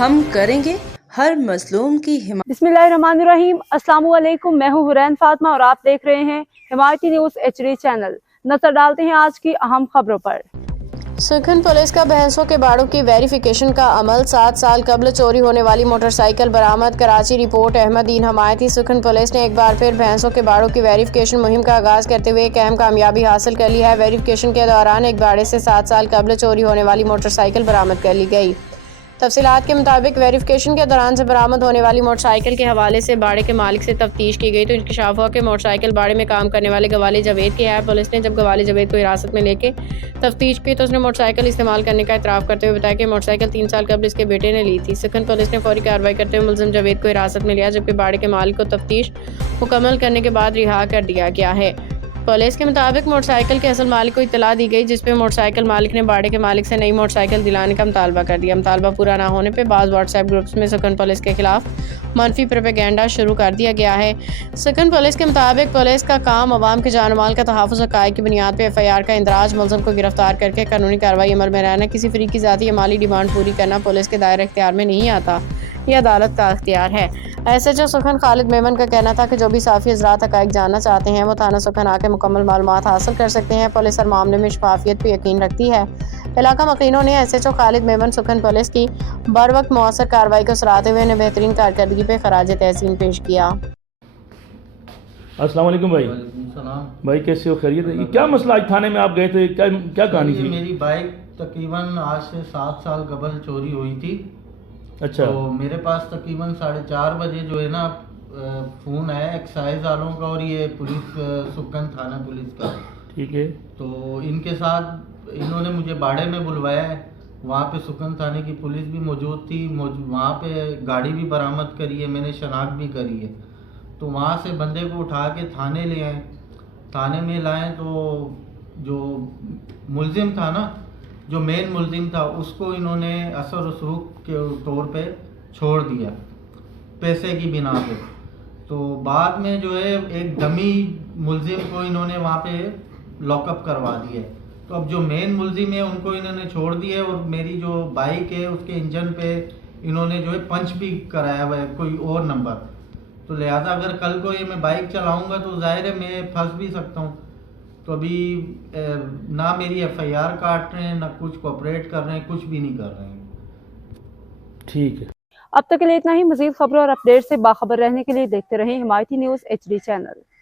ہم کریں گے ہر مظلوم کی حمایت۔ بسمillahirrahmanirrahim، السلام علیکم، میں ہوں حرین فاطمہ اور آپ دیکھ رہے ہیں حمایتی نیوز HD چینل۔ نظر ڈالتے ہیں آج کی اہم خبروں پر۔ سکھن پولیس کا بھینسوں کے باڑوں کی ویریفیکیشن کا عمل، 7 سال قبل چوری ہونے والی موٹر سائیکل برآمد۔ کراچی رپورٹ احمد دین حمایتی۔ سکھن پولیس نے ایک بار پھر بھینسوں کے باڑوں کی ویریفیکیشن مہم کا آغاز کرتے ہوئے ایک اہم کامیابی حاصل کر لی ہے۔ ویریفیکیشن کے دوران ایک باڑے سے 7 سال قبل چوری ہونے والی موٹر سائیکل برآمد کر لی گئی۔ تفصیلات کے مطابق ویریفیکیشن کے دوران سے برآمد ہونے والی موٹر سائیکل کے حوالے سے باڑے کے مالک سے تفتیش کی گئی تو انکشاف ہوا کہ موٹر سائیکل باڑے میں کام کرنے والے گوالے جاوید کی ہے۔ پولیس نے جب گوالے جاوید کو حراست میں لے کے تفتیش کی تو اس نے موٹر سائیکل استعمال کرنے کا اعتراف کرتے ہوئے بتایا کہ موٹر سائیکل 3 سال قبل اس کے بیٹے نے لی تھی۔ سکھن پولیس نے فوری کارروائی کرتے ہوئے ملزم جاوید کو حراست میں لیا، جبکہ باڑے کے مالک کو تفتیش مکمل کرنے کے بعد رہا کر دیا گیا ہے۔ پولیس کے مطابق موٹر سائیکل کے اصل مالک کو اطلاع دی گئی، جس پہ موٹر سائیکل مالک نے باڑے کے مالک سے نئی موٹر سائیکل دلانے کا مطالبہ کر دیا۔ مطالبہ پورا نہ ہونے پہ بعض واٹس ایپ گروپس میں سکھن پولیس کے خلاف منفی پروپیگنڈا شروع کر دیا گیا ہے۔ سکھن پولیس کے مطابق پولیس کا کام عوام کے جان و مال کا تحفظ، حقائق کی بنیاد پہ FIR کا اندراج، ملزم کو گرفتار کر کے قانونی کارروائی عمل میں رہنا، کسی فریق کی ذاتی یا مالی ڈیمانڈ پوری کرنا پولیس کے دائرہ اختیار میں نہیں آتا، یہ عدالت کا اختیار ہے۔ SHO سکھن خالد میمن کا کہنا تھا کہ جو بھی صحافی حضرات حقائق جاننا چاہتے ہیں وہ تھانہ سکھن آ کے مکمل معلومات حاصل کر سکتے ہیں۔ پولیس ہر معاملے میں شفافیت پہ یقین رکھتی ہے۔ علاقہ مقینوں نے SHO خالد میمن سکھن پولیس کی بروقت مؤثر کارروائی کو سراہتے ہوئے انہیں بہترین کارکردگی پہ خراج تحسین پیش کیا۔ السلام علیکم بھائی۔ وعلیکم السلام بھائی کیسے ہو؟ خیریت ہے؟ کیا مسئلہ آج تھانے میں آپ گئے تھے، کیا کہانی تھی؟ میری بائک تقریباً آج سے 7 سال قبل چوری ہوئی تھی۔ اچھا، تو میرے پاس تقریباً 4:30 بجے جو ہے نا فون آیا ایکسائز والوں کا اور یہ پولیس سکھن تھانہ پولیس کا۔ ٹھیک ہے۔ تو ان کے ساتھ انہوں نے مجھے باڑے میں بلوایا ہے، وہاں پہ سکھن تھانے کی پولیس بھی موجود تھی، وہاں پہ گاڑی بھی برآمد کری ہے، میں نے شناخت بھی کری ہے۔ تو وہاں سے بندے کو اٹھا کے تھانے لے آئے، تھانے میں لائیں تو جو ملزم تھا نا، جو مین ملزم تھا، اس کو انہوں نے اثر و رسوخ کے طور پہ چھوڑ دیا پیسے کی بنا پہ۔ تو بعد میں جو ہے ایک ڈمی ملزم کو انہوں نے وہاں پہ لاک اپ کروا دیا۔ تو اب جو مین ملزم ہے ان کو انہوں نے چھوڑ دیا، اور میری جو بائک ہے اس کے انجن پہ انہوں نے جو ہے پنچ بھی کرایا ہوا ہے کوئی اور نمبر۔ تو لہٰذا اگر کل کو یہ میں بائک چلاؤں گا تو ظاہر ہے میں پھنس بھی سکتا ہوں۔ تو ابھی نہ میری FIR کاٹ رہے ہیں، نہ کچھ کوآپریٹ کر رہے ہیں، کچھ بھی نہیں کر رہے ہیں۔ ٹھیک ہے۔ اب تک کے لیے اتنا ہی۔ مزید خبروں اور اپڈیٹ سے باخبر رہنے کے لیے دیکھتے رہیں حمایتی نیوز HD چینل۔